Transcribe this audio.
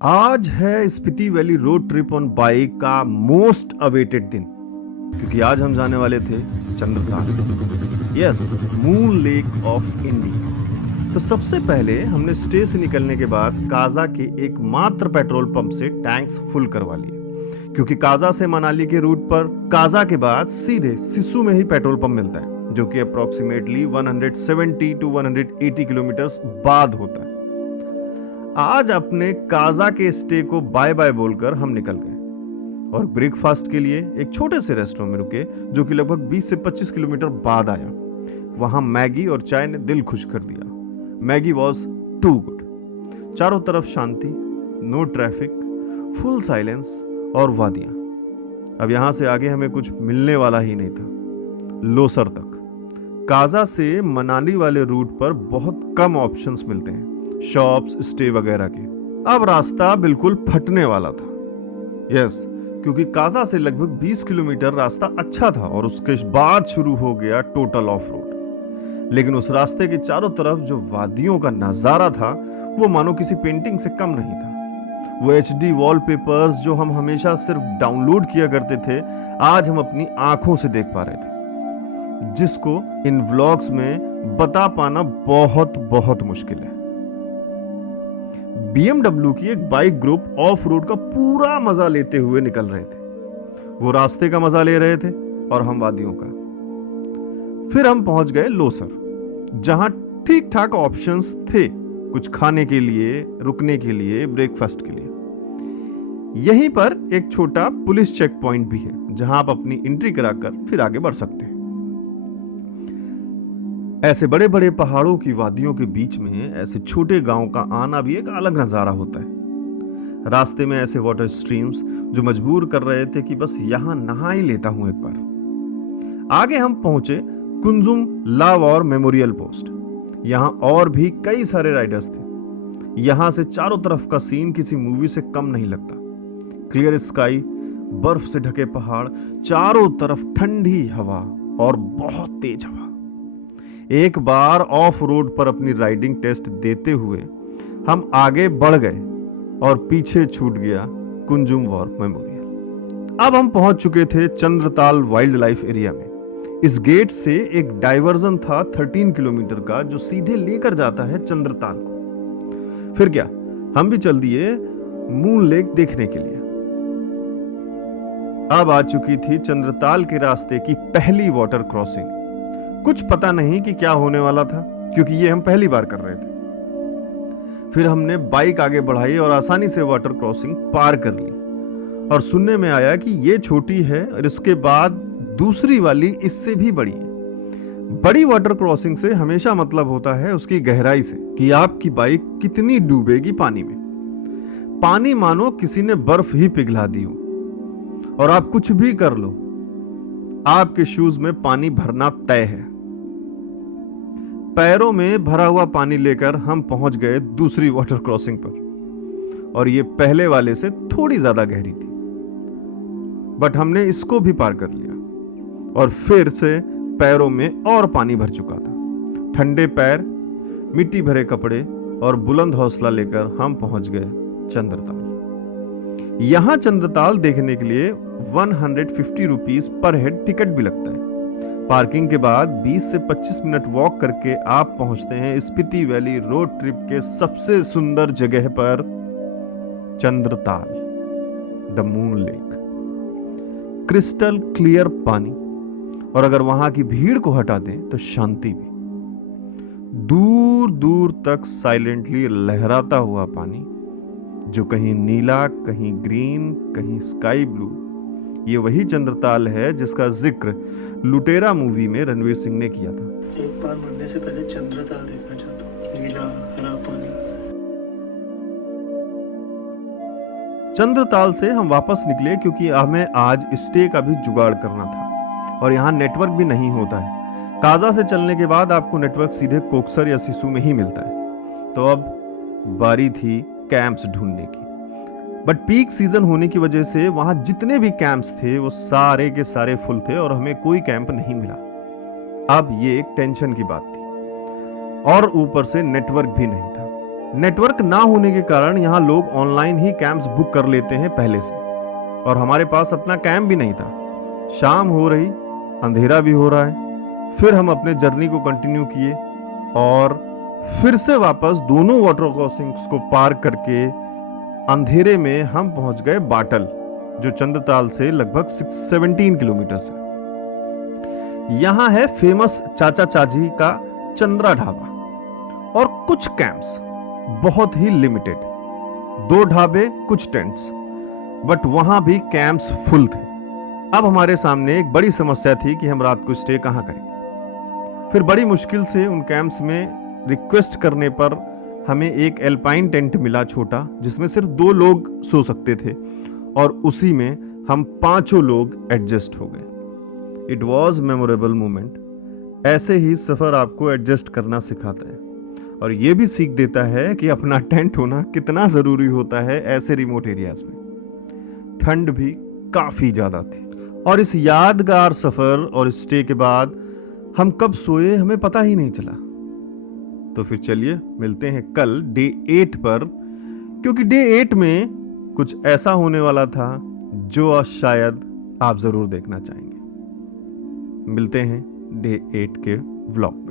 आज है Spiti valley road trip on bike का मोस्ट अवेटेड दिन, क्योंकि आज हम जाने वाले थे Chandratal. Yes, moon lake of India. तो सबसे पहले हमने स्टे से निकलने के बाद काजा के एकमात्र पेट्रोल पंप से टैंक्स फुल करवा लिए, क्योंकि काजा से मनाली के रूट पर काजा के बाद सीधे सिस्सू में ही पेट्रोल पंप मिलता है, जो कि अप्रोक्सीमेटली 170 टू 180 किलोमीटर्स बाद होता है। आज अपने काजा के स्टे को बाय बाय बोलकर हम निकल गए और ब्रेकफास्ट के लिए एक छोटे से रेस्टोरेंट में रुके, जो कि लगभग 20 से 25 किलोमीटर बाद आया। वहां मैगी और चाय ने दिल खुश कर दिया। Maggi was too good. चारों तरफ शांति, नो ट्रैफिक, फुल साइलेंस और वादियां। अब यहां से आगे हमें कुछ मिलने वाला ही नहीं था। लोसर तक काजा से मनाली वाले रूट पर बहुत कम ऑप्शंस मिलते हैं, शॉप्स, स्टे वगैरह के। अब रास्ता बिल्कुल फटने वाला था। यस, क्योंकि काजा से लगभग 20 किलोमीटर रास्ता अच्छा था और उसके बाद शुरू हो गया टोटल ऑफ रोड। लेकिन उस रास्ते के चारों तरफ जो वादियों का नजारा था, वो मानो किसी पेंटिंग से कम नहीं था। वो HD वॉलपेपर्स जो हम हमेशा सिर्फ डाउनलोड किया करते थे, आज हम अपनी आंखों से देख पा रहे थे, जिसको इन व्लॉग्स में बता पाना बहुत बहुत मुश्किल है। BMW की एक बाइक ग्रुप ऑफ रोड का पूरा मजा लेते हुए निकल रहे थे। वो रास्ते का मजा ले रहे थे और हम वादियों का। फिर हम पहुंच गए लोसर, जहां ठीक ठाक ऑप्शंस थे, कुछ खाने के लिए, रुकने के लिए, ब्रेकफास्ट के लिए। यहीं पर एक छोटा पुलिस चेक पॉइंट भी है, जहां आप अपनी एंट्री कराकर फिर आगे बढ़ सकते हैं। ऐसे बड़े बड़े पहाड़ों की वादियों के बीच में ऐसे छोटे गांव का आना भी एक अलग नजारा होता है। रास्ते में ऐसे वाटर स्ट्रीम्स जो मजबूर कर रहे थे कि बस यहां नहा ही लेता हूं एक बार। आगे हम पहुंचे कुंजुम लावौर मेमोरियल पोस्ट। यहां और भी कई सारे राइडर्स थे। यहां से चारों तरफ का सीन किसी मूवी से कम नहीं लगता। क्लियर स्काई, बर्फ से ढके पहाड़, चारों तरफ ठंडी हवा और बहुत तेज हवा। एक बार ऑफ रोड पर अपनी राइडिंग टेस्ट देते हुए हम आगे बढ़ गए और पीछे छूट गया कुंजुम वॉर मेमोरियल। अब हम पहुंच चुके थे चंद्रताल वाइल्ड लाइफ एरिया में। इस गेट से एक डाइवर्जन था 13 किलोमीटर का, जो सीधे लेकर जाता है चंद्रताल को। फिर क्या, हम भी चल दिए मून लेक देखने के लिए। अब आ चुकी थी चंद्रताल के रास्ते की पहली वाटर क्रॉसिंग। कुछ पता नहीं कि क्या होने वाला था, क्योंकि ये हम पहली बार कर रहे थे। फिर हमने बाइक आगे बढ़ाई और आसानी से वाटर क्रॉसिंग पार कर ली। और सुनने में आया कि ये छोटी है और इसके बाद दूसरी वाली इससे भी बड़ी है। बड़ी वाटर क्रॉसिंग से हमेशा मतलब होता है उसकी गहराई से, कि आपकी बाइक कितनी डूबेगी पानी में। पानी मानो किसी ने बर्फ ही पिघला दी हो, और आप कुछ भी कर लो, आपके शूज में पानी भरना तय है। पैरों में भरा हुआ पानी लेकर हम पहुंच गए दूसरी वाटर क्रॉसिंग पर, और ये पहले वाले से थोड़ी ज्यादा गहरी थी, बट हमने इसको भी पार कर लिया। और फिर से पैरों में और पानी भर चुका था। ठंडे पैर, मिट्टी भरे कपड़े और बुलंद हौसला लेकर हम पहुंच गए चंद्रताल। यहां चंद्रताल देखने के लिए 150 रुपीज पर हेड टिकट भी लगता है। पार्किंग के बाद 20 से 25 मिनट वॉक करके आप पहुंचते हैं स्पीति वैली रोड ट्रिप के सबसे सुंदर जगह पर, Chandratal, the moon lake. Crystal clear पानी, और अगर वहां की भीड़ को हटा दें तो शांति भी। दूर दूर तक साइलेंटली लहराता हुआ पानी, जो कहीं नीला, कहीं ग्रीन, कहीं स्काई ब्लू। ये वही चंद्रताल है जिसका जिक्र लुटेरा मूवी में रणवीर सिंह ने किया था। एक बार मरने से पहले चंद्रताल देखना चाहता हूँ। नीला हरा पानी। चंद्रताल से हम वापस निकले, क्योंकि हमें आज स्टे का भी जुगाड़ करना था और यहाँ नेटवर्क भी नहीं होता है। काजा से चलने के बाद आपको नेटवर्क सीधे कोकसर या सिसु में ही मिलता है। तो अब बारी थी कैंप्स ढूंढने की, बट पीक सीजन होने की वजह से वहां जितने भी कैंप्स थे वो सारे के सारे फुल थे और हमें कोई कैंप नहीं मिला। अब ये एक टेंशन की बात थी, और ऊपर से नेटवर्क भी नहीं था। नेटवर्क ना होने के कारण यहाँ लोग ऑनलाइन ही कैंप्स बुक कर लेते हैं पहले से, और हमारे पास अपना कैंप भी नहीं था। शाम हो रही, अंधेरा भी हो रहा है। फिर हम अपने जर्नी को कंटिन्यू किए और फिर से वापस दोनों वाटर क्रॉसिंग्स को पार करके अंधेरे में हम पहुंच गए बाटल, जो चंद्रताल से लगभग 17 किलोमीटर से। यहां है फेमस चाचा चाची का चंद्रा ढाबा और कुछ कैंप्स, बहुत ही लिमिटेड, 2 ढाबे, कुछ टेंट्स, बट वहां भी कैंप्स फुल थे। अब हमारे सामने एक बड़ी समस्या थी कि हम रात को स्टे कहां करेंगे। फिर बड़ी मुश्किल से उन कैंप्स में रिक्वेस्ट करने पर हमें एक एल्पाइन टेंट मिला छोटा, जिसमें सिर्फ 2 लोग सो सकते थे, और उसी में हम 5 लोग एडजस्ट हो गए। It was memorable moment. ऐसे ही सफर आपको एडजस्ट करना सिखाता है और यह भी सीख देता है कि अपना टेंट होना कितना जरूरी होता है ऐसे रिमोट एरियाज में। ठंड भी काफी ज्यादा थी और इस यादगार सफर और स्टे के बाद हम कब सोए हमें पता ही नहीं चला। तो फिर चलिए मिलते हैं कल डे 8 पर, क्योंकि डे 8 में कुछ ऐसा होने वाला था जो शायद आप जरूर देखना चाहेंगे। मिलते हैं डे 8 के व्लॉग।